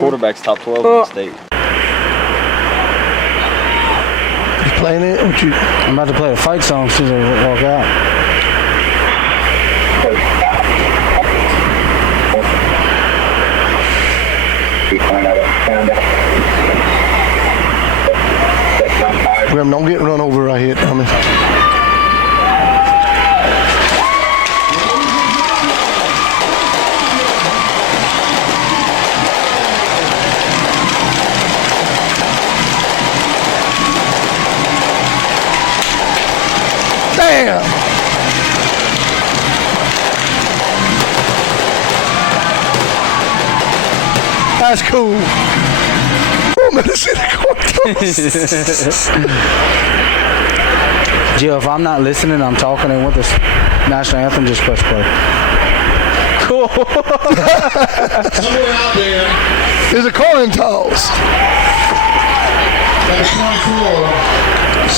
Quarterback's top 12 in the state. You playing it? I'm about to play a fight song as soon as I walk out. Grim, don't get run over right here. Damn! That's cool. I'm gonna see the Jill, if I'm not listening, I'm talking and want this national anthem, just press play. Cool. Somewhere out there. There's a coin toss. That's 24.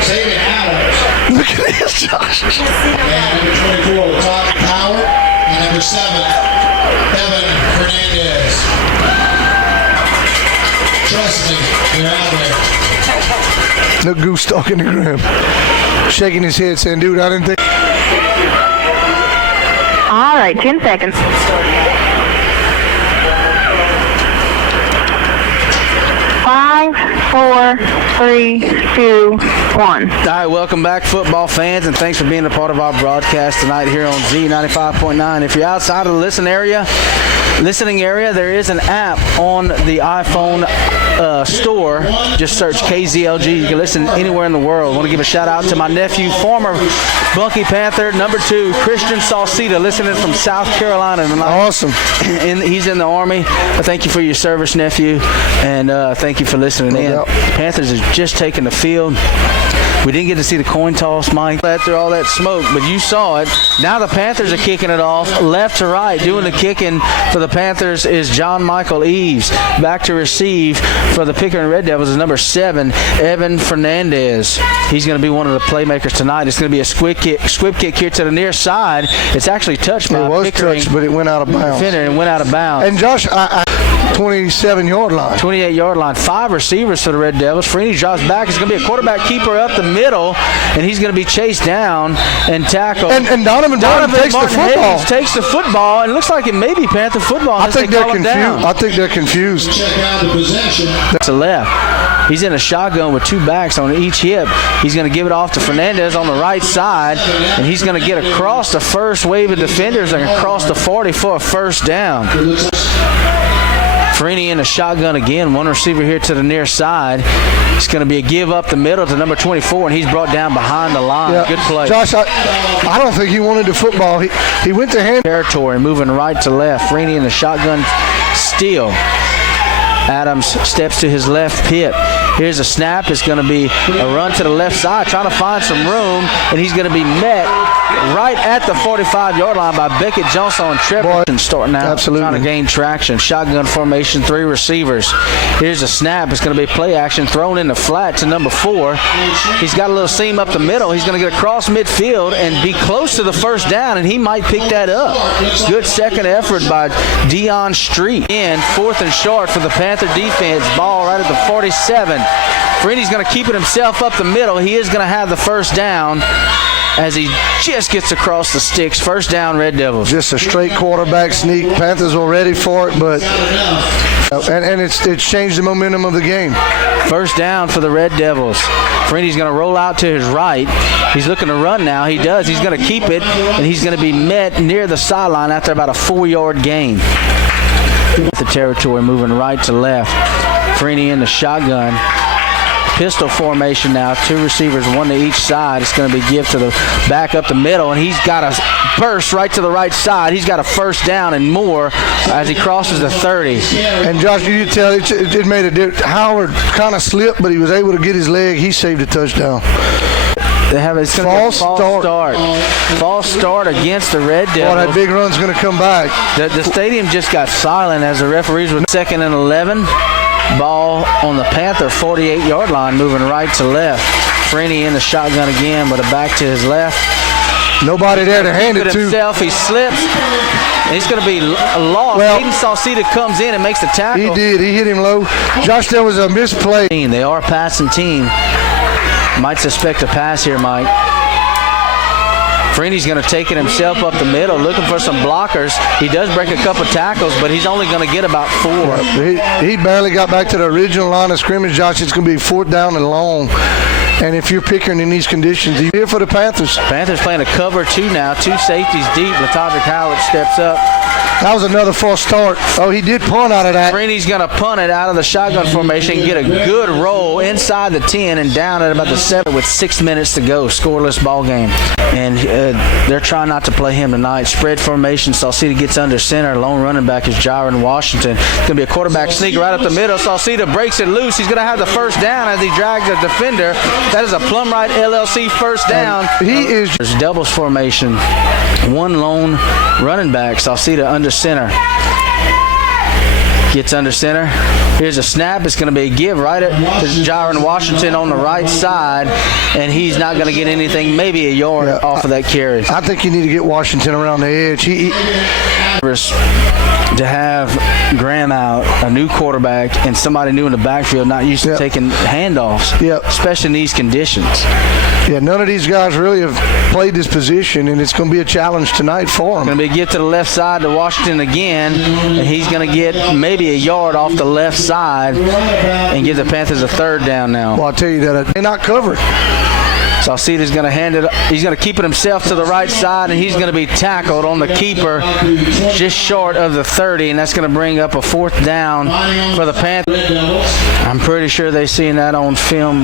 Saving Adams. Look at this, Josh. And number 24, Todd Power. And number 7, Evan Fernandez. Trust me, they're out there. Look, Goose talking to Grim. Shaking his head, saying, dude, I didn't think. All right, 10 seconds. 5, 4, 3, 2, 1. All right, welcome back, football fans, and thanks for being a part of our broadcast tonight here on Z95.9. If you're outside of the listening area, there is an app on the iPhone store. Just search KZLG. You can listen anywhere in the world. I want to give a shout out to my nephew, former Bunkie Panther, number 2, Christian Salcida, listening from South Carolina tonight. Awesome. He's in the Army. Thank you for your service, nephew, and thank you for listening in. The Panthers have just taken the field. We didn't get to see the coin toss, Mike, through all that smoke, but you saw it. Now the Panthers are kicking it off left to right. Doing the kicking for the Panthers is John Michael Eves. Back to receive for the Pickering Red Devils is number 7, Evan Fernandez. He's going to be one of the playmakers tonight. It's going to be a squib kick here to the near side. It's actually touched by Pickering. It was touched, but it went out of bounds. And went out of bounds. And Josh, 27-yard line. 28-yard line. 5 receivers for the Red Devils. Freeney drops back. It's going to be a quarterback keeper up the middle, and he's going to be chased down and tackled. And Donovan takes the football. Takes the football, and it looks like it may be Panther football. I think they're confused. I think they're confused. Check out the possession. To left. He's in a shotgun with 2 backs on each hip. He's going to give it off to Fernandez on the right side, and he's going to get across the first wave of defenders and across the 40 for a first down. Freeney in a shotgun again. One receiver here to the near side. It's going to be a give up the middle to number 24, and he's brought down behind the line. Yeah. Good play. Josh, I don't think he wanted the football. He went to hand. Territory, moving right to left. Freeney in the shotgun steal. Adams steps to his left hip. Here's a snap. It's going to be a run to the left side, trying to find some room, and he's going to be met right at the 45-yard line by Beckett Johnson and Trevor. Starting out, trying to gain traction. Shotgun formation, 3 receivers. Here's a snap. It's going to be play action, thrown in the flat to number 4. He's got a little seam up the middle. He's going to get across midfield and be close to the first down, and he might pick that up. Good second effort by Dion Street. And 4th and short for the Panther defense. Ball right at the 47. Freeney's going to keep it himself up the middle. He is going to have the first down as he just gets across the sticks. First down, Red Devils. Just a straight quarterback sneak. Panthers were ready for it, but and it's changed the momentum of the game. First down for the Red Devils. Freeney's going to roll out to his right. He's looking to run now. He does. He's going to keep it, and he's going to be met near the sideline after about a 4-yard gain. The territory moving right to left. Freeney in the shotgun. Pistol formation now. 2 receivers, 1 to each side. It's going to be give to the back up the middle, and he's got a burst right to the right side. He's got a first down and more as he crosses the 30. And Josh, you tell it made a difference. Howard kind of slipped, but he was able to get his leg. He saved a touchdown. They have a false start. False start against the Red Devils. Oh, that big run's going to come back. The stadium just got silent as the referees were 2nd and 11. Ball on the Panther 48-yard line, moving right to left. Freeney in the shotgun again, but a back to his left. Nobody there to hand it to. Himself, he slips. And he's going to be lost. Well, Aiden Salcida comes in and makes the tackle. He did. He hit him low. Josh, there was a misplay. They are a passing team. Might suspect a pass here, Mike. Freeney's going to take it himself up the middle, looking for some blockers. He does break a couple tackles, but he's only going to get about 4. He barely got back to the original line of scrimmage, Josh. It's going to be 4th down and long. And if you're Pickering in these conditions, he's here for the Panthers. Panthers playing a cover 2 now. 2 safeties deep. Latavia Howard steps up. That was another false start. Oh, he did punt out of that. Freeney's going to punt it out of the shotgun formation and get a good roll inside the 10 and down at about the 7 with 6 minutes to go. Scoreless ball game. And they're trying not to play him tonight. Spread formation. Salcida gets under center. Lone running back is Jaron Washington. It's going to be a quarterback sneak right up the middle. Salcida breaks it loose. He's going to have the first down as he drags a defender. That is a Plum Right LLC first down. There's doubles formation. 1 lone running back. Salcida under center. Gets under center. Here's a snap. It's going to be a give right at Jaron Washington on the right side, and he's not going to get anything, maybe a yard off of that carry. I think you need to get Washington around the edge. To have Graham out, a new quarterback, and somebody new in the backfield, not used to taking handoffs, especially in these conditions. Yeah, none of these guys really have played this position, and it's going to be a challenge tonight for him. Going to be a get to the left side to Washington again, and he's going to get maybe a yard off the left side and give the Panthers a 3rd down now. Well, I'll tell you that they're not covered. Salcida's going to hand it. He's going to keep it himself to the right side, and he's going to be tackled on the keeper just short of the 30, and that's going to bring up a 4th down for the Panthers. I'm pretty sure they're seeing that on film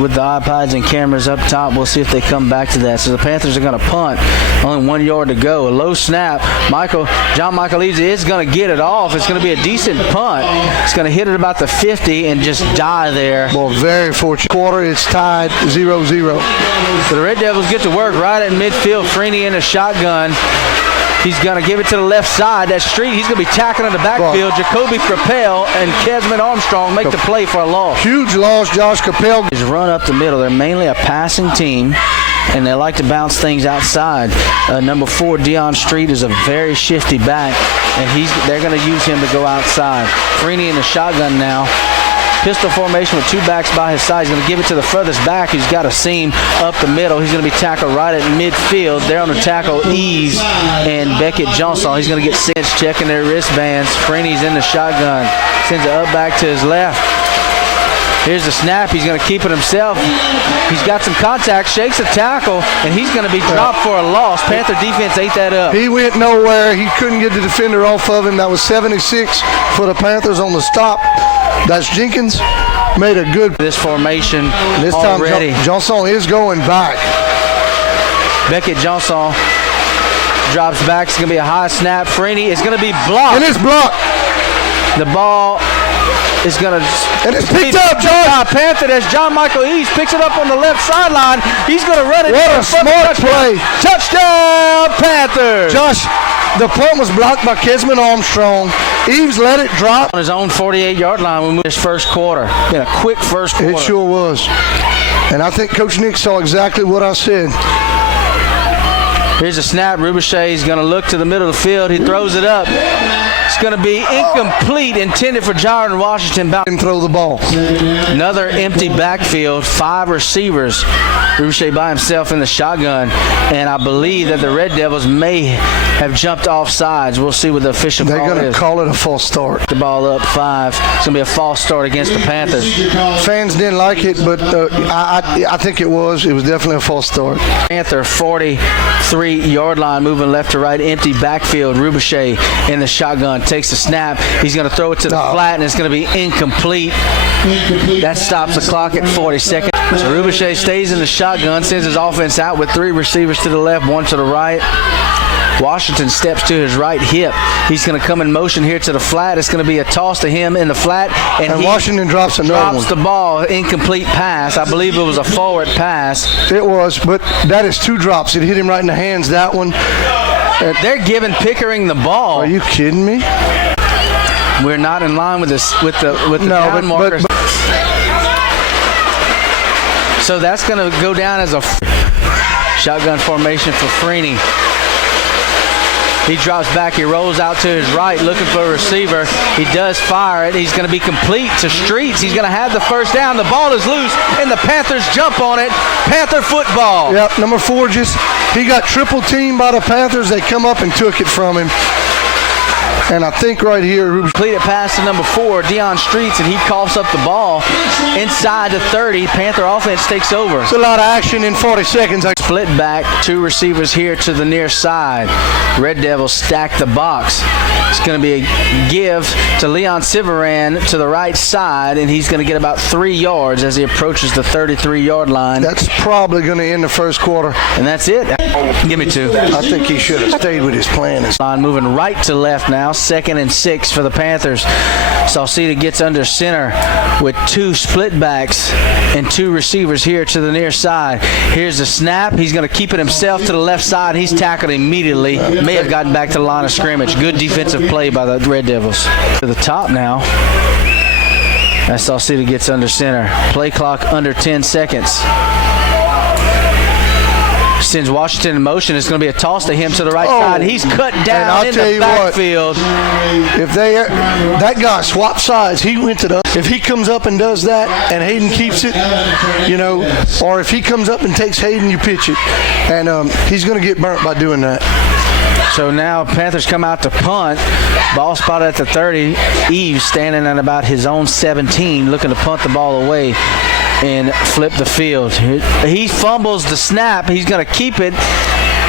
with the iPads and cameras up top. We'll see if they come back to that. So the Panthers are going to punt. Only 1 yard to go. A low snap. John Michael Eves is going to get it off. It's going to be a decent punt. It's going to hit it about the 50 and just die there. Well, very fortunate. Quarter, it's tied 0-0. So the Red Devils get to work right at midfield. Freeney in a shotgun. He's going to give it to the left side. That street, he's going to be tackling in the backfield. Jacoby Crapel and Kesman Armstrong make the play for a loss. Huge loss, Josh Capel. He's run up the middle. They're mainly a passing team, and they like to bounce things outside. Number 4, Deion Street, is a very shifty back, and they're going to use him to go outside. Freeney in the shotgun now. Pistol formation with 2 backs by his side. He's going to give it to the furthest back who's got a seam up the middle. He's going to be tackled right at midfield. There on the tackle, Eves and Beckett Johnson. He's going to get sent checking their wristbands. Freeney's in the shotgun. Sends it up back to his left. Here's the snap. He's going to keep it himself. He's got some contact, shakes a tackle, and he's going to be dropped for a loss. Panther defense ate that up. He went nowhere. He couldn't get the defender off of him. That was 76 for the Panthers on the stop. That's Jenkins. Made a good this formation this already. Time Johnson is going back. Beckett Johnson drops back. It's going to be a high snap. Freeney is going to be blocked. And it's blocked. The ball is going to... And it's picked up, John. Panther, as John Michael East picks it up on the left sideline. He's going to run it. What a smart play. Touchdown, Panthers. Josh, the punt was blocked by Kesman Armstrong. Eves let it drop. On his own 48-yard line, we moved this first quarter. Been a quick first quarter. It sure was. And I think Coach Nick saw exactly what I said. Here's a snap. Rubichet is going to look to the middle of the field. He throws it up. It's going to be incomplete, intended for Jaron Washington. And throw the ball. Another empty backfield, 5 receivers. Rubichet by himself in the shotgun, and I believe that the Red Devils may have jumped off sides. We'll see what the official call is. They're going to call it a false start. The ball up 5. It's going to be a false start against the Panthers. Fans didn't like it, but I think it was. It was definitely a false start. Panther 43-yard line, moving left to right, empty backfield. Rubichet in the shotgun takes the snap. He's going to throw it to the flat, and it's going to be incomplete. That stops the clock at 40 seconds. So Rubichet stays in the shotgun, sends his offense out with 3 receivers to the left, 1 to the right. Washington steps to his right hip. He's going to come in motion here to the flat. It's going to be a toss to him in the flat. And Washington drops another one. The ball, incomplete pass. I believe it was a forward pass. It was, but that is 2 drops. It hit him right in the hands, that one. They're giving Pickering the ball. Are you kidding me? We're not in line with this with the down markers. So that's going to go down as a Shotgun formation for Freeney. He drops back. He rolls out to his right looking for a receiver. He does fire it. He's going to be complete to Streets. He's going to have the first down. The ball is loose, and the Panthers jump on it. Panther football. Yep, number 4 he got triple teamed by the Panthers. They come up and took it from him. And I think right here, completed pass to number 4, Deion Streets, and he coughs up the ball inside the 30. Panther offense takes over. It's a lot of action in 40 seconds. Split back, 2 receivers here to the near side. Red Devils stack the box. It's going to be a give to Leon Sivaran to the right side, and he's going to get about 3 yards as he approaches the 33-yard line. That's probably going to end the first quarter. And that's it. Give me 2. I think he should have stayed with his plan. Line moving right to left now. 2nd and 6 for the Panthers. Sauceda gets under center with 2 split backs and 2 receivers here to the near side. Here's the snap. He's going to keep it himself to the left side. He's tackled immediately. May have gotten back to the line of scrimmage. Good defensive play by the Red Devils. To the top now. As Sauceda gets under center. Play clock under 10 seconds. Sends Washington in motion. It's going to be a toss to him to the right side. He's cut down in the backfield. If that guy swapped sides, he went to the. If he comes up and does that, and Hayden keeps it, or if he comes up and takes Hayden, you pitch it, and he's going to get burnt by doing that. So now Panthers come out to punt. Ball spotted at the 30. Eves standing at about his own 17, looking to punt the ball away and flip the field. He fumbles the snap. He's going to keep it,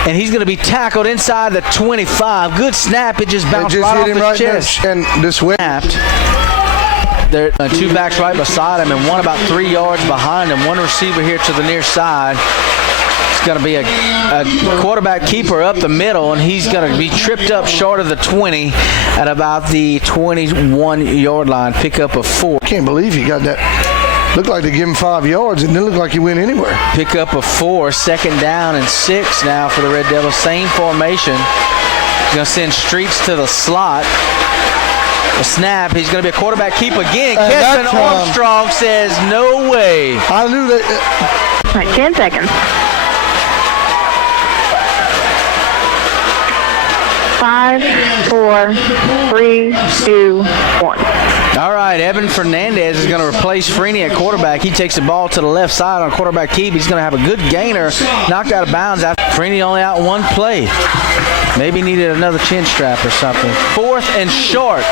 and he's going to be tackled inside the 25. Good snap. It just bounced right off his chest. And this way. There are 2 backs right beside him and one about 3 yards behind him. 1 receiver here to the near side. It's going to be a quarterback keeper up the middle, and he's going to be tripped up short of the 20 at about the 21-yard line. Pickup of 4. I can't believe he got that. Looked like they give him 5 yards. It didn't look like he went anywhere. Pickup of 4. 2nd down and 6 now for the Red Devils. Same formation. He's going to send Streets to the slot. A snap. He's going to be a quarterback keep again. Kevin Armstrong says no way. I knew that. All right, 10 seconds. 5, 4, 3, 2, 1. All right, Evan Fernandez is going to replace Freeney at quarterback. He takes the ball to the left side on quarterback keep. He's going to have a good gainer, knocked out of bounds after Freeney only out 1 play. Maybe needed another chin strap or something. 4th and short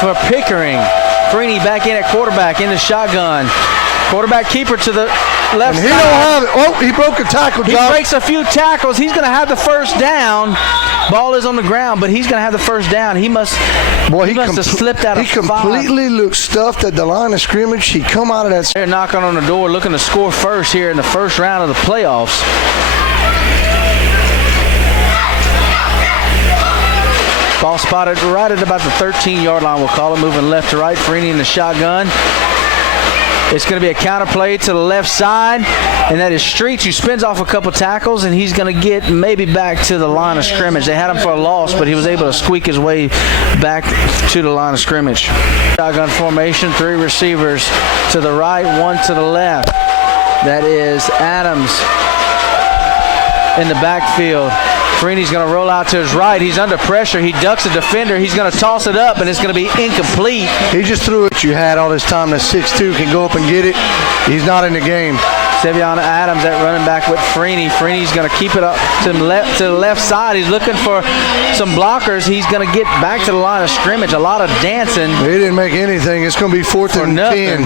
for Pickering. Freeney back in at quarterback in the shotgun. Quarterback keeper to the left side. He don't have it. Oh, he broke a tackle. He breaks a few tackles. He's going to have the first down. Ball is on the ground, but he's going to have the first down. He must have slipped out of 5. He completely looked stuffed at the line of scrimmage. He come out of that. They're knocking on the door, looking to score first here in the first round of the playoffs. Ball spotted right at about the 13-yard line, we'll call it, moving left to right. Freeney in the shotgun. It's going to be a counter play to the left side, and that is Streets, who spins off a couple tackles, and he's going to get maybe back to the line of scrimmage. They had him for a loss, but he was able to squeak his way back to the line of scrimmage. Shotgun formation, 3 receivers to the right, 1 to the left. That is Adams in the backfield. Freeney's going to roll out to his right. He's under pressure. He ducks a defender. He's going to toss it up, and it's going to be incomplete. He just threw it. You had all this time. That 6'2" can go up and get it. He's not in the game. Sevion Adams at running back with Freeney. Freeney's going to keep it up to the left side. He's looking for some blockers. He's going to get back to the line of scrimmage. A lot of dancing. He didn't make anything. It's going to be 4th and 10.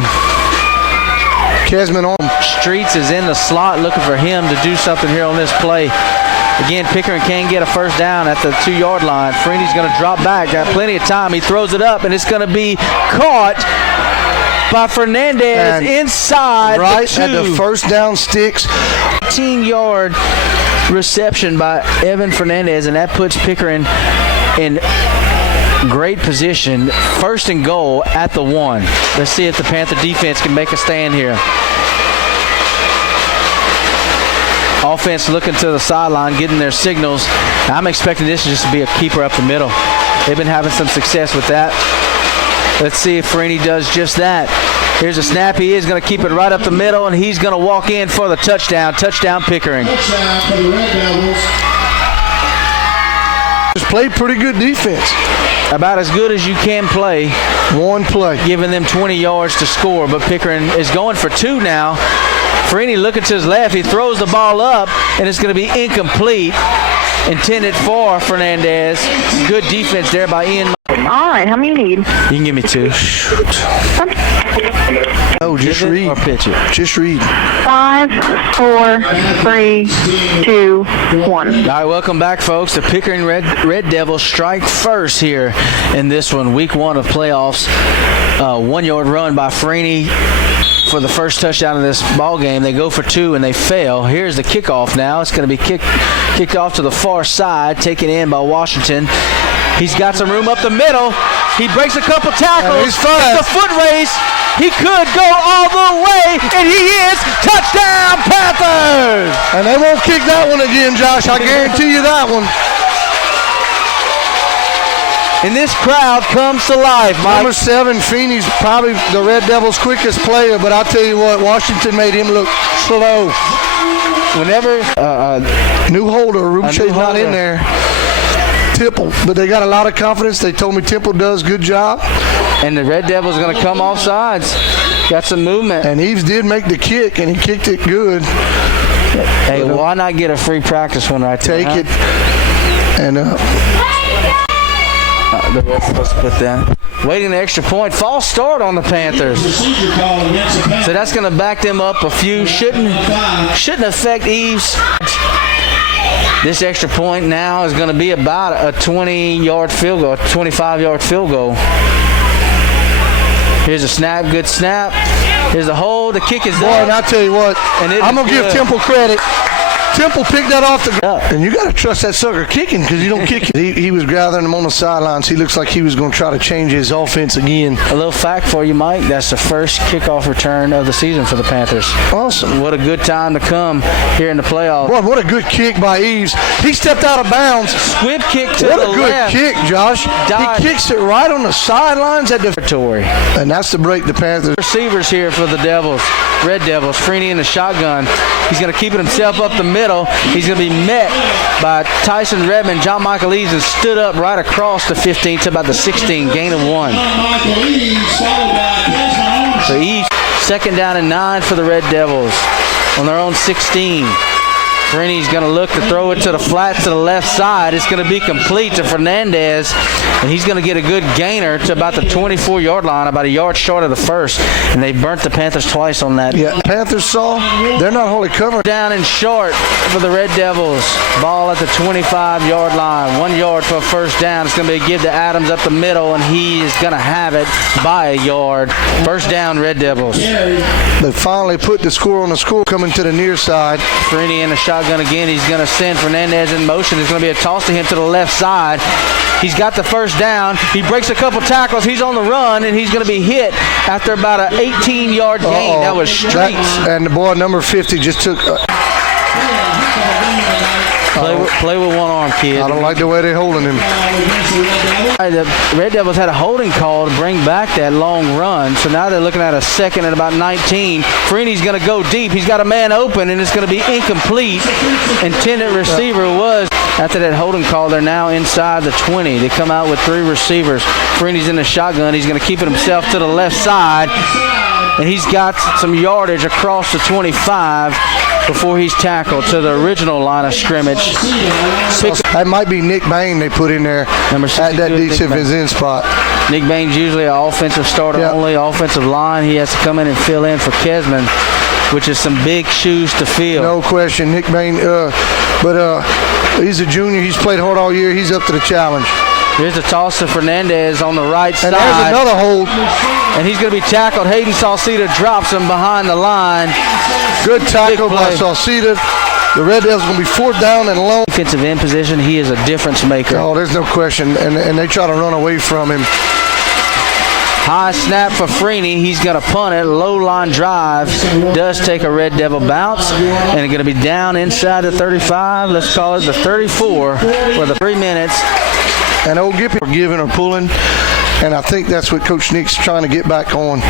Kesman on. Streets is in the slot looking for him to do something here on this play. Again, Pickering can get a first down at the 2-yard line. Freeney's going to drop back. Got plenty of time. He throws it up, and it's going to be caught by Fernandez and inside right the 2. At the first down sticks. 18-yard reception by Evan Fernandez, and that puts Pickering in great position. 1st and goal at the 1. Let's see if the Panther defense can make a stand here. Offense looking to the sideline, getting their signals. I'm expecting this just to be a keeper up the middle. They've been having some success with that. Let's see if Freeney does just that. Here's a snap. He is going to keep it right up the middle, and he's going to walk in for the touchdown. Touchdown, Pickering. Touchdown for the Red Devils. Just played pretty good defense. About as good as you can play. One play. Giving them 20 yards to score, but Pickering is going for 2 now. Freeney looking to his left. He throws the ball up, and it's going to be incomplete. Intended for Fernandez. Good defense there by Ian. All right, how many you need? You can give me 2. No, just read. Or pitch it. Just read. 5, 4, 3, 2, 1. All right, welcome back, folks. The Pickering Red Devils strike first here in this one, week 1 of playoffs. 1-yard run by Freeney for the first touchdown of this ball game. They go for 2 and they fail. Here's the kickoff now. It's going to be kicked off to the far side, taken in by Washington. He's got some room up the middle. He breaks a couple tackles. He's fast. It's a foot race. He could go all the way, and he is. Touchdown, Panthers! And they won't kick that one again, Josh. I guarantee you that one. And this crowd comes to life, Mike. Number 7, Feeney's probably the Red Devils' quickest player, but I'll tell you what, Washington made him look slow. Whenever New holder, Ruche's not in there. Temple, but they got a lot of confidence. They told me Temple does good job. And the Red Devils going to come off sides. Got some movement. And Eves did make the kick, and he kicked it good. Hey, why not get a free practice one right there? Take it. And the ref's supposed to put that. Waiting the extra point. False start on the Panthers. So that's going to back them up a few. Shouldn't affect Eves. This extra point now is going to be about a 20-yard field goal, a 25-yard field goal. Here's a snap, good snap. Here's a hold, the kick is boy, up. and I tell you what, I'm going to give Temple credit. Temple picked that off the ground. And you got to trust that sucker kicking because you don't kick it. He was gathering them on the sidelines. He looks like he was going to try to change his offense again. A little fact for you, Mike. That's the first kickoff return of the season for the Panthers. Awesome. What a good time to come here in the playoffs. Boy, what a good kick by Eves. He stepped out of bounds. Squib kick to the left. What a good kick, Josh. He kicks it right on the sidelines at the territory. And that's to break the Panthers. Receivers here for the Devils. Red Devils. Freeney in the shotgun. He's going to keep it himself up the middle. He's going to be met by Tyson Redmond. John Michael Eves has stood up right across the 15 to about the 16, gain of 1. So Eves, 2nd down and 9 for the Red Devils on their own 16. Freeney's going to look to throw it to the flat to the left side. It's going to be complete to Fernandez, and he's going to get a good gainer to about the 24-yard line, about a yard short of the first, and they burnt the Panthers twice on that. Yeah, Panthers saw they're not wholly covered. Down and short for the Red Devils. Ball at the 25-yard line. 1 yard for a first down. It's going to be a give to Adams up the middle, and he is going to have it by a yard. First down, Red Devils. They finally put the score on the score coming to the near side. Freeney in the shotgun again. He's going to send Fernandez in motion. There's going to be a toss to him to the left side. He's got the first down. He breaks a couple tackles. He's on the run, and he's going to be hit after about an 18-yard gain. That was streaks. And the boy, number 50, just took... Play with one arm, kid. I don't like the way they're holding him. The Red Devils had a holding call to bring back that long run, so now they're looking at a 2nd and about 19. Freeney's going to go deep. He's got a man open, and it's going to be incomplete. Intended receiver was, after that holding call, they're now inside the 20. They come out with 3 receivers. Freeney's in the shotgun. He's going to keep it himself to the left side, and he's got some yardage across the 25 before he's tackled to the original line of scrimmage. That might be Nick Bain they put in there at that defensive end spot. Nick Bain's usually an offensive starter only, offensive line. He has to come in and fill in for Kesman, which is some big shoes to fill. No question, Nick Bain. But he's a junior. He's played hard all year. He's up to the challenge. Here's the toss to Fernandez on the right side. And there's another hold. And he's going to be tackled. Hayden Sauceda drops him behind the line. Good tackle by Sauceda. The Red Devils going to be 4th down and long. Defensive end position, he is a difference maker. Oh, there's no question. And they try to run away from him. High snap for Freeney. He's going to punt it. Low line drive. Does take a Red Devil bounce. And it's going to be down inside the 35. Let's call it the 34 for the 3 minutes. And old Gippy are giving or pulling. And I think that's what Coach Nick's trying to get back on.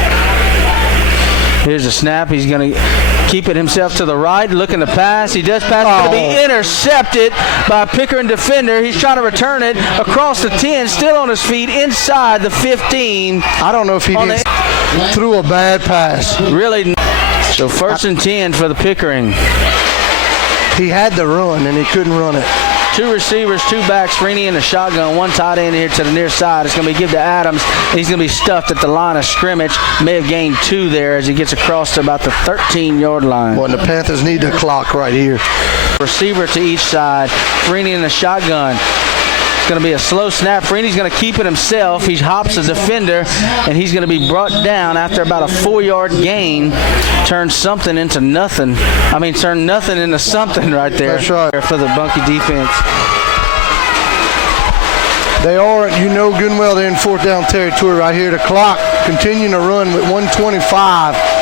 Here's a snap. He's going to keep it himself to the right, looking to pass. He does pass. It's going to be intercepted by a Pickering defender. He's trying to return it across the 10, still on his feet, inside the 15. I don't know if he threw a bad pass. Really. So 1st and 10 for the Pickering. He had the run, and he couldn't run it. 2 receivers, 2 backs, Freeney in the shotgun, 1 tight end here to the near side. It's going to be given to Adams. He's going to be stuffed at the line of scrimmage. May have gained 2 there as he gets across to about the 13-yard line. Well, the Panthers need the clock right here. Receiver to each side. Freeney in the shotgun. It's going to be a slow snap. Freeney's going to keep it himself. He hops a defender, and he's going to be brought down after about a 4-yard gain. Turn something into nothing. Turn nothing into something right there. That's right. For the Bunkie defense. They are, good and well, they're in 4th down territory right here. The clock continuing to run with 1:25.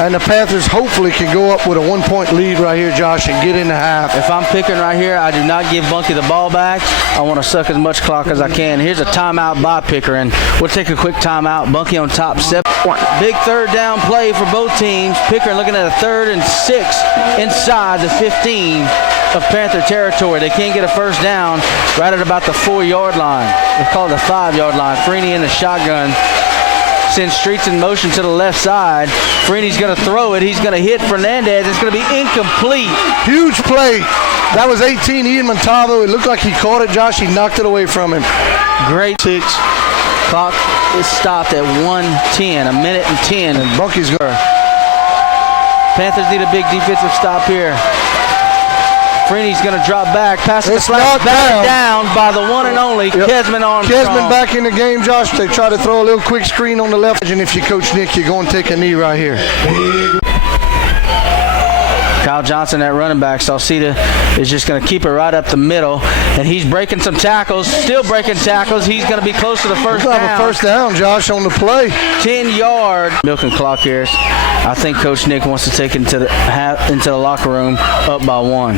And the Panthers hopefully can go up with a 1-point lead right here, Josh, and get in the half. If I'm Pickering right here, I do not give Bunkie the ball back. I want to suck as much clock as I can. Here's a timeout by Pickering. We'll take a quick timeout. Bunkie on top, 7. Big 3rd down play for both teams. Pickering looking at a 3rd and 6 inside the 15 of Panther territory. They can't get a 1st down right at about the 4-yard line. They call it the 5-yard line. Freeney in the shotgun. Sends Streets in motion to the left side. Freeney's going to throw it. He's going to hit Fernandez. It's going to be incomplete. Huge play. That was 18, Ian Montalvo. It looked like he caught it, Josh. He knocked it away from him. Great 6. Clock is stopped at 1:10, a minute and 10. And Bunkie's going. Panthers need a big defensive stop here. Freeney's going to drop back, pass the flat, back down by the one and only Kesman Armstrong. Kesman back in the game, Josh. They try to throw a little quick screen on the left. And if you coach Nick, you're going to take a knee right here. Kyle Johnson at running back. Salcida is just going to keep it right up the middle. And he's breaking some tackles, still breaking tackles. He's going to be close to the 1st down. Have a 1st down, Josh, on the play. 10-yard. Milking clock here. I think Coach Nick wants to take it into the locker room up by 1.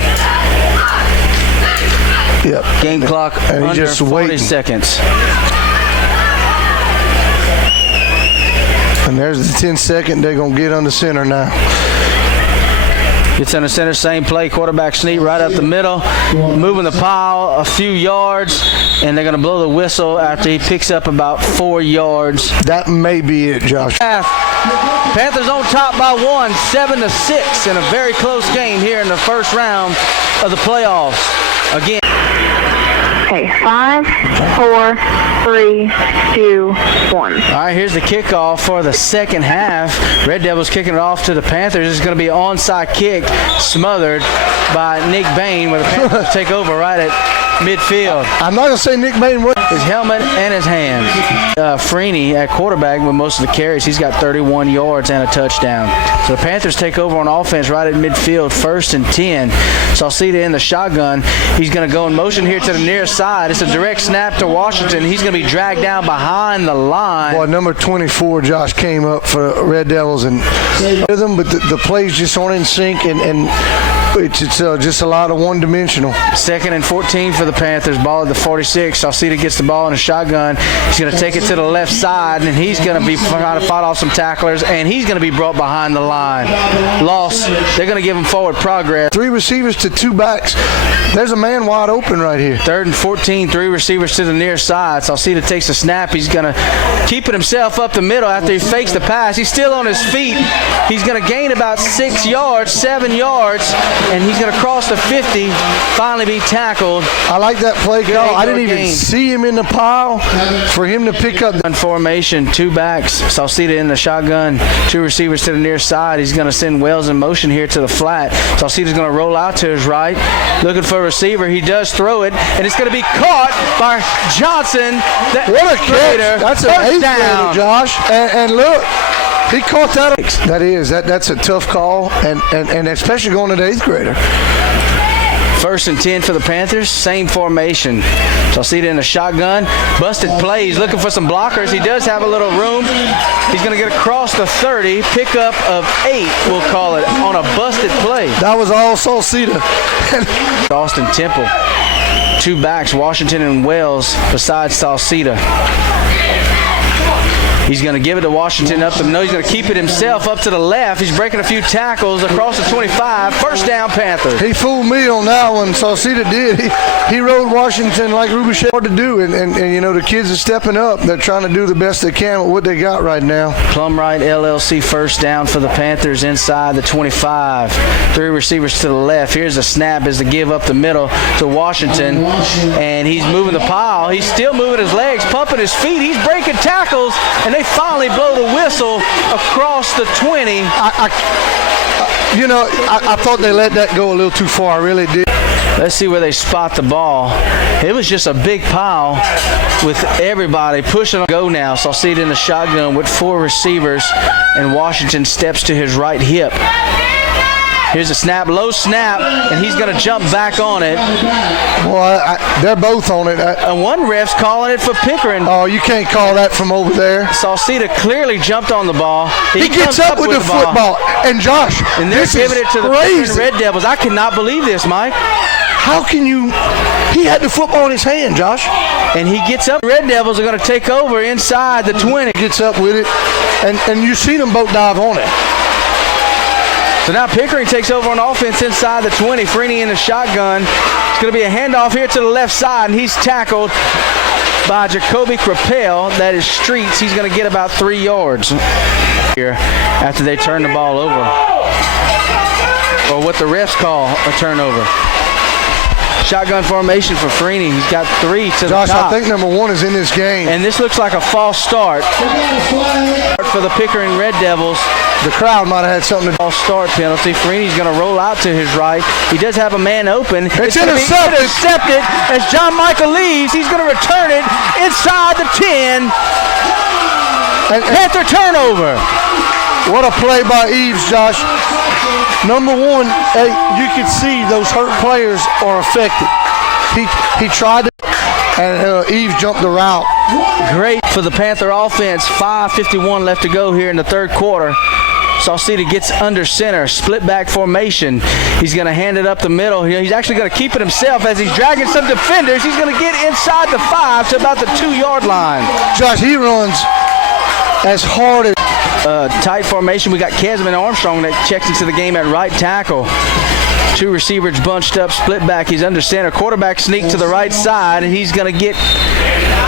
Yep. Game clock and under just 40 waiting. seconds. And there's the 10-second. They're going to get under center now. Gets under center, same play. Quarterback sneak right up the middle. Moving the pile a few yards. And they're going to blow the whistle after he picks up about 4 yards. That may be it, Josh. Panthers on top by 1, 7-6 in a very close game here in the 1st round of the playoffs. Again. Okay, 5, 4, 3, 2, 1. All right, here's the kickoff for the 2nd half. Red Devils kicking it off to the Panthers. It's going to be an onside kick smothered by Nick Bain, where the Panthers take over right at midfield. I'm not going to say Nick Bain. His helmet and his hands. Freeney at quarterback with most of the carries. He's got 31 yards and a touchdown. So the Panthers take over on offense right at midfield, 1st and 10. Salcida in the shotgun. He's going to go in motion here to the near side. It's a direct snap to Washington. He's going to be dragged down behind the line. Boy, number 24, Josh, came up for Red Devils and rhythm, but the plays just aren't in sync, and it's just a lot of one-dimensional. 2nd and 14 for the Panthers. Ball at the 46. Salcida gets the ball in a shotgun. He's going to take it to the left side, and he's going to be trying to fight off some tacklers, and he's going to be brought behind the line. Loss. They're going to give him forward progress. 3 receivers to 2 backs. There's a man wide open right here. 3rd and 14, 3 receivers to the near side. Salcida takes a snap. He's going to keep it himself up the middle after he fakes the pass. He's still on his feet. He's going to gain about 6 yards, 7 yards, and he's going to cross the 50, finally be tackled. I like that play call. I didn't even see him in the pile for him to pick up. Formation, 2 backs. Salcida in the shotgun, 2 receivers to the near side. He's going to send Wells in motion here to the flat. Salcida's going to roll out to his right, looking for a receiver. He does throw it, and it's going to be caught by Johnson. What a catch. That's an 8th grader, Josh. And look, he caught that. That's a tough call, and especially going to the 8th grader. 1st and 10 for the Panthers. Same formation. Salcida in the shotgun. Busted play. He's looking for some blockers. He does have a little room. He's going to get across the 30. Pickup of 8, we'll call it, on a busted play. That was all Salcida. Austin Temple. 2 backs, Washington and Wells, besides Salcida. He's going to give it to Washington up the middle. He's going to keep it himself up to the left. He's breaking a few tackles across the 25. First down, Panthers. He fooled me on that one. Sauceda did. He rode Washington like Rubichet. Hard to do, and you know, the kids are stepping up. They're trying to do the best they can with what they got right now. Plumright LLC first down for the Panthers inside the 25. 3 receivers to the left. Here's a snap as to give up the middle to Washington, and he's moving the pile. He's still moving his legs, pumping his feet. He's breaking tackles, and they finally blow the whistle across the 20. I thought they let that go a little too far. I really did. Let's see where they spot the ball. It was just a big pile with everybody pushing. Go now. Sauceda in the shotgun with 4 receivers, and Washington steps to his right hip. Here's a snap, low snap, and he's going to jump back on it. Well, they're both on it. And one ref's calling it for Pickering. Oh, you can't call that from over there. Sauceda clearly jumped on the ball. He gets up with the football. And Josh, and they're giving it to the Pickering Red Devils. I cannot believe this, Mike. How can you? He had the football in his hand, Josh. And he gets up. Red Devils are going to take over inside the 20. Gets up with it, and you see them both dive on it. So now Pickering takes over on offense inside the 20. Freeney in the shotgun. It's going to be a handoff here to the left side, and he's tackled by Jacoby Crapel. That is Streets. He's going to get about 3 yards here after they turn the ball over. Or what the refs call a turnover. Shotgun formation for Freeney. He's got 3 to Josh, the top. I think number 1 is in this game. And this looks like a false start for the Pickering Red Devils. The crowd might have had something to do. False start penalty. Freeney's going to roll out to his right. He does have a man open. It's intercepted. As John Michael leaves. He's going to return it inside the 10. Panther turnover. What a play by Eves, Josh. Number 1, you can see those hurt players are affected. He tried to, and Eves jumped the route. Great for the Panther offense. 5:51 left to go here in the third quarter. Sauceda gets under center, split back formation. He's going to hand it up the middle. He's actually going to keep it himself as he's dragging some defenders. He's going to get inside the 5 to about the 2-yard line. Josh, he runs as hard as... Tight formation. We got Kesman Armstrong that checks into the game at right tackle. 2 receivers bunched up, split back. He's under center. Quarterback sneak to the right side, and he's going to get...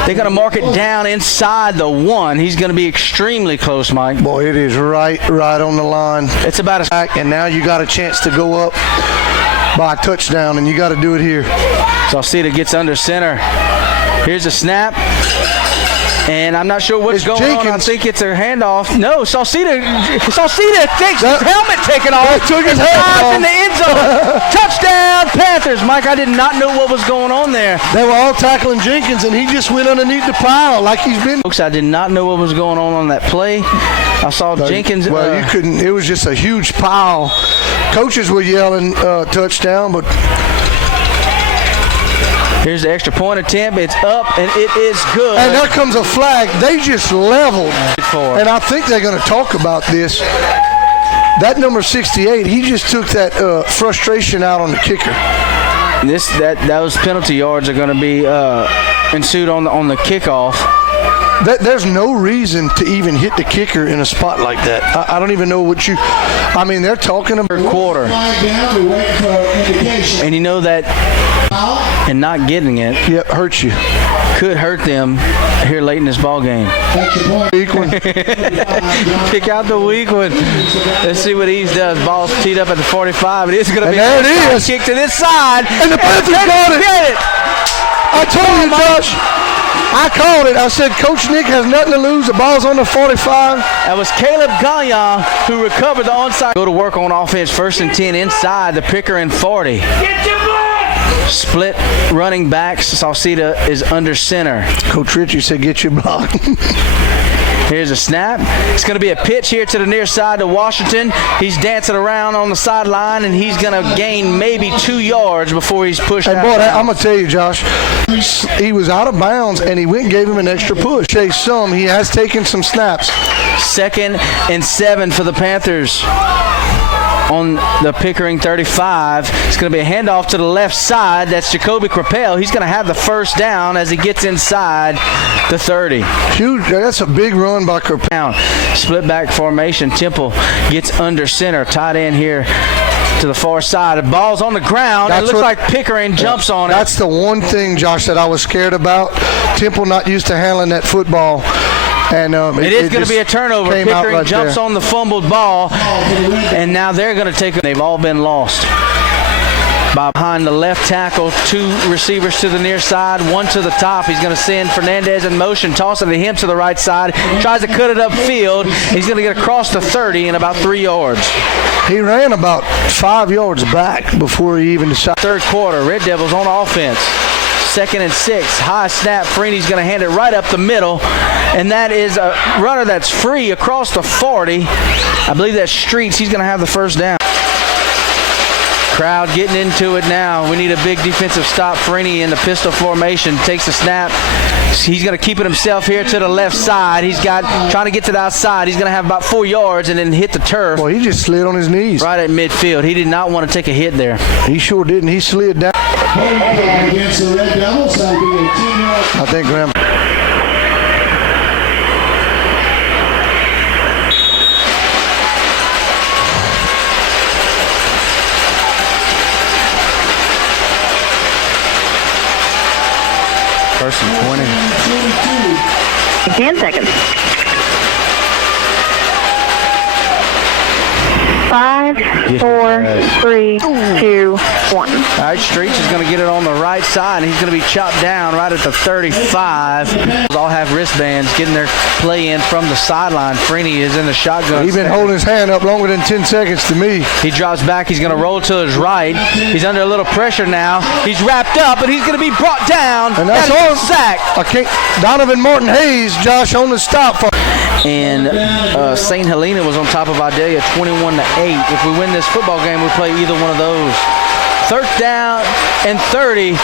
They're going to mark it down inside the 1. He's going to be extremely close, Mike. Boy, it is right on the line. It's about a... And now you got a chance to go up by a touchdown, and you got to do it here. Sauceda gets under center. Here's a snap. And I'm not sure what's going on. I think it's a handoff. No, Sauceda takes his helmet taken off. Took his helmet off. In the end zone. Touchdown, Panthers. Mike, I did not know what was going on there. They were all tackling Jenkins, and he just went underneath the pile like he's been. Folks, I did not know what was going on that play. I saw Jenkins. Well, you couldn't. It was just a huge pile. Coaches were yelling touchdown, but. Here's the extra point attempt. It's up, and it is good. And there comes a flag. They just leveled. And I think they're going to talk about this. That number 68, he just took that frustration out on the kicker. Those penalty yards are going to be ensued on the kickoff. There's no reason to even hit the kicker in a spot like that. I don't even know what you. I mean, they're talking about quarter. And you know that. And not getting it hurts you. Could hurt them here late in this ball game. Weak one. Pick out the weak one. Let's see what Eves does. Ball's teed up at the 45. It is going to be there it is. Kick to this side. And the Panthers got it. Get it. I told you, Josh. I called it. I said, Coach Nick has nothing to lose. The ball's on the 45. That was Caleb Gagnon who recovered the onside. Go to work on offense. 1st and 10 inside the Pickering 40. Get your block! Split running backs. Sauceda is under center. Coach Ritchie said, get your block. Here's a snap. It's going to be a pitch here to the near side to Washington. He's dancing around on the sideline, and he's going to gain maybe 2 yards before he's pushed out. Boy, I'm going to tell you, Josh, he was out of bounds, and he went and gave him an extra push. He has taken some snaps. 2nd and 7 for the Panthers. on the Pickering 35. It's going to be a handoff to the left side. That's Jacoby Crapel. He's going to have the first down as he gets inside the 30. Huge. That's a big run by Crapel. Split back formation. Temple gets under center. Tight end here to the far side. The ball's on the ground. It looks like Pickering jumps on it. That's the one thing, Josh, that I was scared about. Temple not used to handling that football. And it is going to be a turnover. Pickering jumps on the fumbled ball, and now they're going to take it. They've all been lost. Behind the left tackle, 2 receivers to the near side, 1 to the top. He's going to send Fernandez in motion, toss it to him to the right side, tries to cut it upfield. He's going to get across the 30 in about 3 yards. He ran about 5 yards back before he even decided. Third quarter, Red Devils on offense. 2nd and 6. High snap. Freeney's going to hand it right up the middle. And that is a runner that's free across the 40. I believe that's Streets. He's going to have the first down. Crowd getting into it now. We need a big defensive stop. Freeney in the pistol formation. Takes the snap. He's going to keep it himself here to the left side. He's trying to get to the outside. He's going to have about 4 yards and then hit the turf. Well, he just slid on his knees. Right at midfield. He did not want to take a hit there. He sure didn't. He slid down. Against the Red Devils, that'll be a 10-yard. I think Graham. First and 20. 10 seconds. 5, 4, 3, 2, 1. All right, Streets is going to get it on the right side, and he's going to be chopped down right at the 35. All have wristbands getting their play in from the sideline. Freeney is in the shotgun. He's been holding his hand up longer than 10 seconds to me. He drops back. He's going to roll to his right. He's under a little pressure now. He's wrapped up, and he's going to be brought down. And that's all. Sack. Donovan Martin Hayes, Josh, on the stop. And St. Helena was on top of Idalia 21-8. If we win this football game, we play either one of those. 3rd down and 30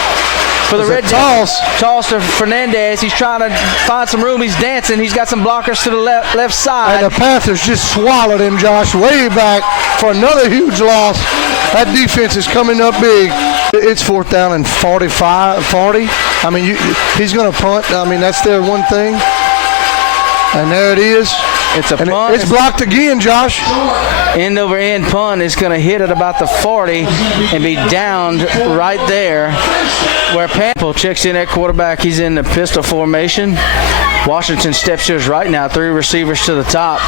for the Red Devils. Toss to Fernandez. He's trying to find some room. He's dancing. He's got some blockers to the left side. And the Panthers just swallowed him, Josh, way back for another huge loss. That defense is coming up big. It's 4th down and 40. I mean, he's going to punt. I mean, that's their one thing. And there it is. It's a punt. It's blocked again, Josh. End over end punt is going to hit at about the 40 and be downed right there where Pample checks in at quarterback. He's in the pistol formation. Washington steps to his right now. 3 receivers to the top.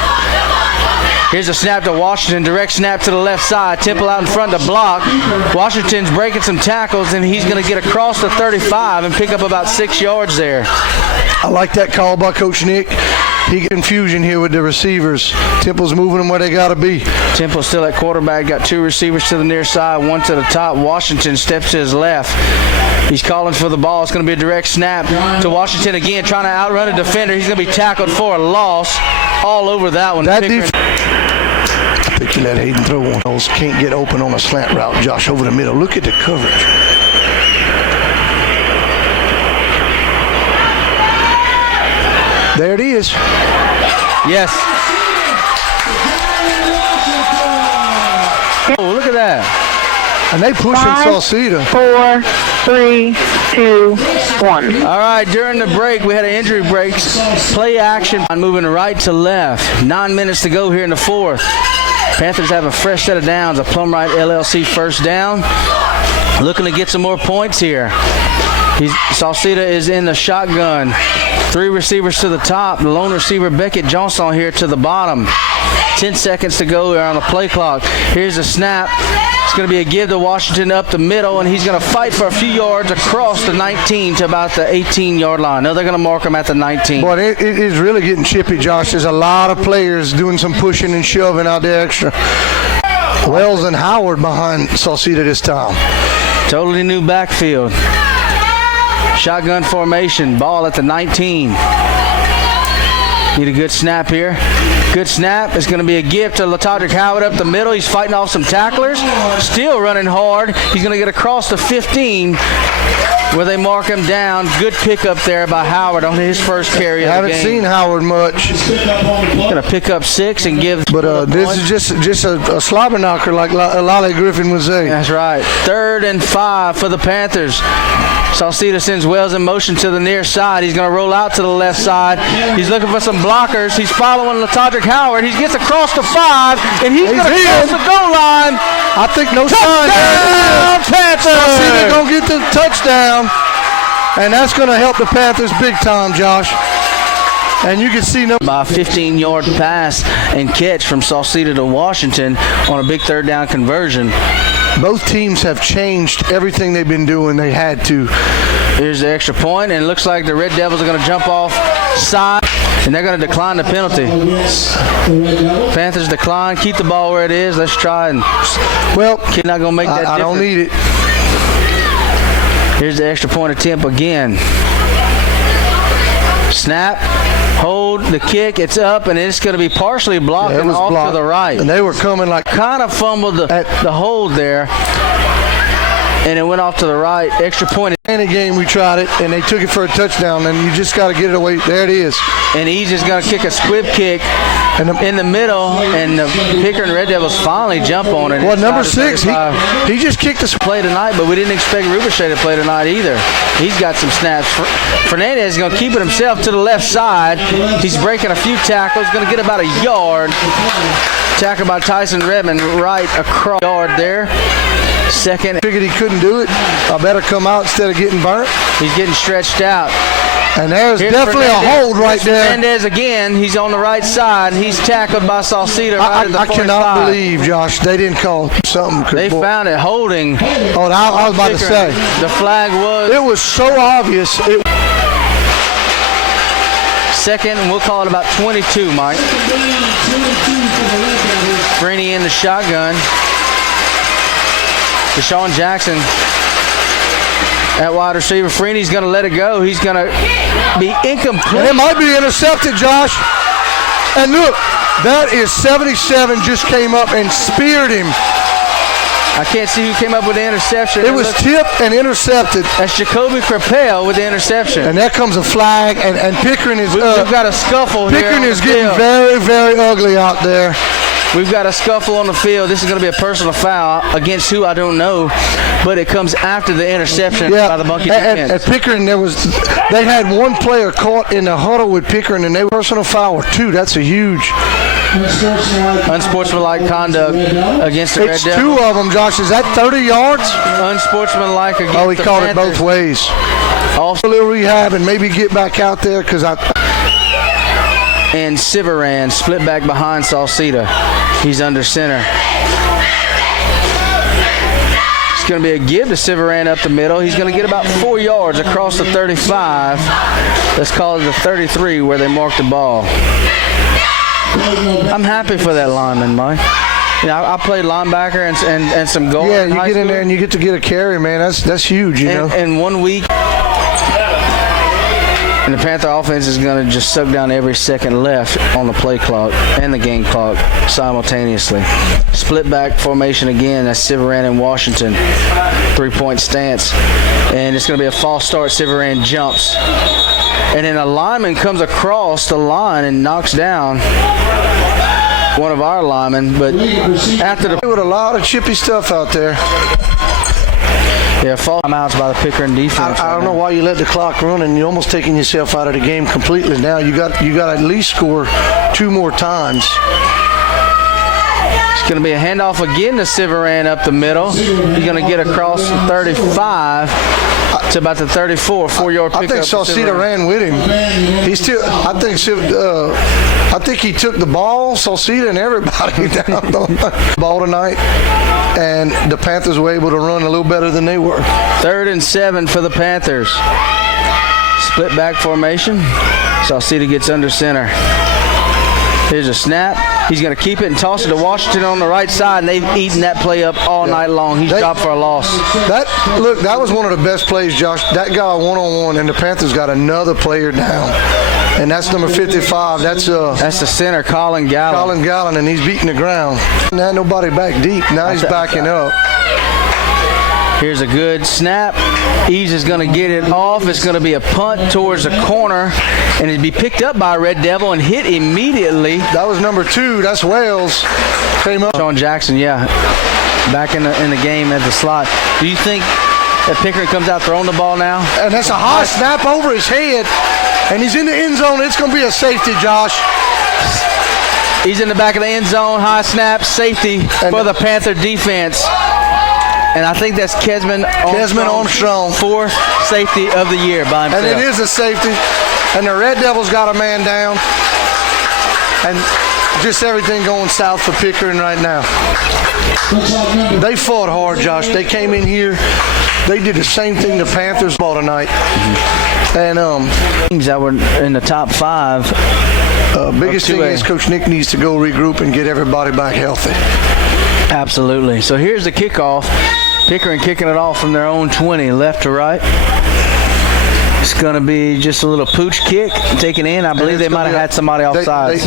Here's a snap to Washington. Direct snap to the left side. Temple out in front to block. Washington's breaking some tackles, and he's going to get across the 35 and pick up about 6 yards there. I like that call by Coach Nick. He get confusion here with the receivers. Temple's moving them where they got to be. Temple still at quarterback. Got 2 receivers to the near side, 1 to the top. Washington steps to his left. He's calling for the ball. It's going to be a direct snap to Washington again, trying to outrun a defender. He's going to be tackled for a loss all over that one. I think you let Hayden throw one. Those can't get open on a slant route, Josh, over the middle. Look at the coverage. There it is. Yes. Oh, look at that. And they pushing Sauceda. 4, 3, 2, 1. All right, during the break, we had an injury break. Play action moving right to left. 9 minutes to go here in the 4th. Panthers have a fresh set of downs. A Plum Right LLC first down. Looking to get some more points here. Sauceda is in the shotgun. 3 receivers to the top. The lone receiver, Beckett Johnson, here to the bottom. 10 seconds to go on the play clock. Here's a snap. It's going to be a give to Washington up the middle, and he's going to fight for a few yards across the 19 to about the 18-yard line. No, they're going to mark him at the 19. Boy, it is really getting chippy, Josh. There's a lot of players doing some pushing and shoving out there extra. Wells and Howard behind Sauceda this time. Totally new backfield. Shotgun formation. Ball at the 19. Need a good snap here. Good snap. It's going to be a give to Latodrick Howard up the middle. He's fighting off some tacklers. Still running hard. He's going to get across the 15 where they mark him down. Good pickup there by Howard on his first carry of the game. Haven't seen Howard much. Going to pick up 6 and give. But this is just a slobber knocker, like Lolly Griffin would say. That's right. 3rd and 5 for the Panthers. Sauceda sends Wells in motion to the near side. He's going to roll out to the left side. He's looking for some blockers. He's following LaTodrick Howard. He gets across the 5, and he's going to cross the goal line. I think no sign. Panthers! Sauceda going to get the touchdown, and that's going to help the Panthers big time, Josh. And you can see by a 15-yard pass and catch from Sauceda to Washington on a big 3rd down conversion. Both teams have changed everything they've been doing. They had to. Here's the extra point, and it looks like the Red Devils are going to jump off side, and they're going to decline the penalty. Panthers decline. Keep the ball where it is. Let's try and. Well, kid not going to make that. I don't need it. Here's the extra point attempt again. Snap. Hold the kick, it's up, and it's going to be partially blocked and off to the right. And they were coming like kind of fumbled the hold there, and it went off to the right. Extra point. In a game we tried it, and they took it for a touchdown, and you just got to get it away. There it is. And he's just going to kick a squib kick in the middle, and the Pickering Red Devils finally jump on it. Well, number 6, he just kicked the play tonight, but we didn't expect Rubichet to play tonight either. He's got some snaps. Fernandez is going to keep it himself to the left side. He's breaking a few tackles, going to get about a yard. Tackle by Tyson Redmond right across the yard there. Second. Figured he couldn't do it. I better come out instead of getting burnt. He's getting stretched out. And there's definitely a hold right there. Fernandez again. He's on the right side. He's tackled by Sauceda right at the 45. I cannot believe, Josh, they didn't call something. They found it holding. Oh, I was about to say. The flag was. It was so obvious. Second, and we'll call it about 22, Mike. Freeney in the shotgun. Deshaun Jackson at wide receiver. Freeney's going to let it go. He's going to be incomplete. And it might be intercepted, Josh. And look, that is 77 just came up and speared him. I can't see who came up with the interception. It was tipped and intercepted. That's Jacoby Crapel with the interception. And there comes a flag, and Pickering is We've got a scuffle here. Pickering is getting very, very ugly out there. We've got a scuffle on the field. This is going to be a personal foul against who I don't know, but it comes after the interception by the Bunkie defense. At Pickering, they had one player caught in the huddle with Pickering, and they were personal foul or 2. That's a huge unsportsmanlike conduct against the Red Devils. It's 2 of them, Josh. Is that 30 yards? Unsportsmanlike against the Panthers. Oh, he called it both ways. Also, a little rehab and maybe get back out there because And Sivaran split back behind Sauceda. He's under center. It's going to be a give to Sivaran up the middle. He's going to get about 4 yards across the 35. Let's call it the 33 where they marked the ball. I'm happy for that lineman, Mike. You know, I played linebacker and some goal. Yeah, you get in there and you get to get a carry, man. That's huge, you know. And 1 week. And the Panther offense is going to just suck down every second left on the play clock and the game clock simultaneously. Split back formation again. That's Sivaran and Washington. 3-point stance. And it's going to be a false start. Sivaran jumps. And then a lineman comes across the line and knocks down one of our linemen. But after the... with a lot of chippy stuff out there. Yeah, false timeouts by the Pickering defense. I don't know why you let the clock run and you're almost taking yourself out of the game completely. Now you got to at least score 2 more times. It's going to be a handoff again to Sivaran up the middle. He's going to get across the 35 to about the 34, 4-yard pickup. I think Sauceda ran with him. I think he took the ball, Sauceda and everybody down the ball tonight. And the Panthers were able to run a little better than they were. 3rd and 7 for the Panthers. Split back formation. Sauceda gets under center. Here's a snap. He's going to keep it and toss it to Washington on the right side, and they've eaten that play up all night long. He's dropped for a loss. That was one of the best plays, Josh. That guy one-on-one, and the Panthers got another player down. And that's number 55. That's the center, Colin Gallen. And he's beating the ground. Not nobody back deep. Now he's backing up. Here's a good snap. Eves is going to get it off. It's going to be a punt towards the corner, and it'd be picked up by a Red Devil and hit immediately. That was number 2. That's Wales. Came up. Sean Jackson, yeah, back in the game at the slot. Do you think that Pickering comes out throwing the ball now? And that's a high snap over his head, and he's in the end zone. It's going to be a safety, Josh. He's in the back of the end zone. High snap, safety for the Panther defense. And I think that's Kesman Armstrong. 4th safety of the year by himself. And it is a safety. And the Red Devils got a man down. And just everything going south for Pickering right now. They fought hard, Josh. They came in here. They did the same thing the Panthers bought tonight. And teams that were in the top 5. Biggest thing is Coach Nick needs to go regroup and get everybody back healthy. Absolutely. So here's the kickoff. Pickering kicking it off from their own 20, left to right. It's going to be just a little pooch kick taken in. I believe they might have had somebody offside.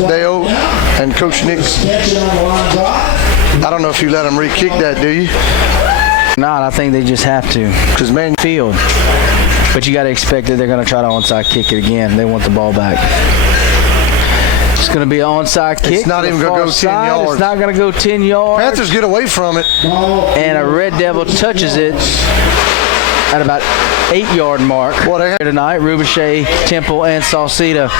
And Coach Nick, I don't know if you let them re-kick that, do you? Not. I think they just have to. Because, man, field. But you got to expect that they're going to try to onside kick it again. They want the ball back. It's going to be an onside kick. It's not even going to go 10 yards. It's not going to go 10 yards. Panthers get away from it. And a Red Devil touches it at about 8-yard mark. Here tonight, Rubichet, Temple, and Sauceda.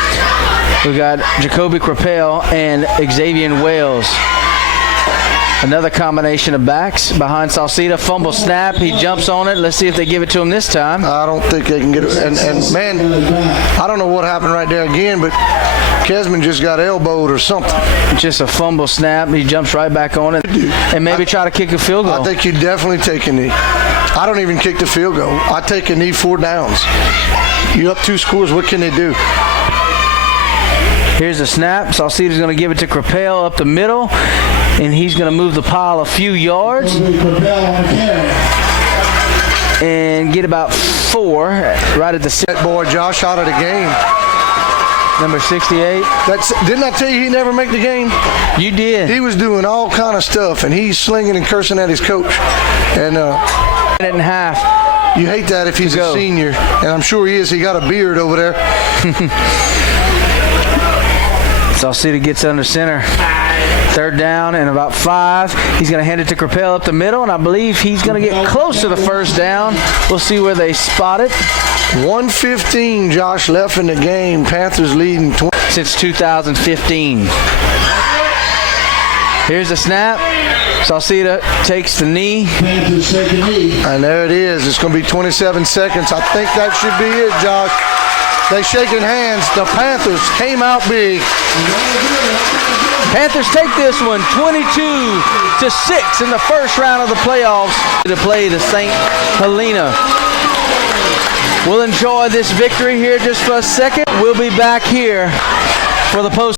We got Jacoby Crapel and Xavier Wales. Another combination of backs behind Sauceda. Fumble snap. He jumps on it. Let's see if they give it to him this time. I don't think they can get it. And man, I don't know what happened right there again, but Kesman just got elbowed or something. Just a fumble snap. He jumps right back on it and maybe try to kick a field goal. I think you definitely take a knee. I don't even kick the field goal. I take a knee 4 downs. You up 2 scores, what can they do? Here's the snap. Sauceda's going to give it to Crapel up the middle, and he's going to move the pile a few yards and get about 4 right at the set. Boy, Josh out of the game. Number 68. Didn't I tell you he never make the game? You did. He was doing all kind of stuff, and he's slinging and cursing at his coach. And minute and a half. You hate that if he's a senior, and I'm sure he is. He got a beard over there. Sauceda gets under center. 3rd down and about 5. He's going to hand it to Crapel up the middle, and I believe he's going to get close to the 1st down. We'll see where they spot it. 1:15, Josh, left in the game. Panthers leading 20. Since 2015. Here's the snap. Sauceda takes the knee. And there it is. It's going to be 27 seconds. I think that should be it, Josh. They shaking hands. The Panthers came out big. Panthers take this one 22-6 in the first round of the playoffs to play the St. Helena. We'll enjoy this victory here just for a second. We'll be back here for the post.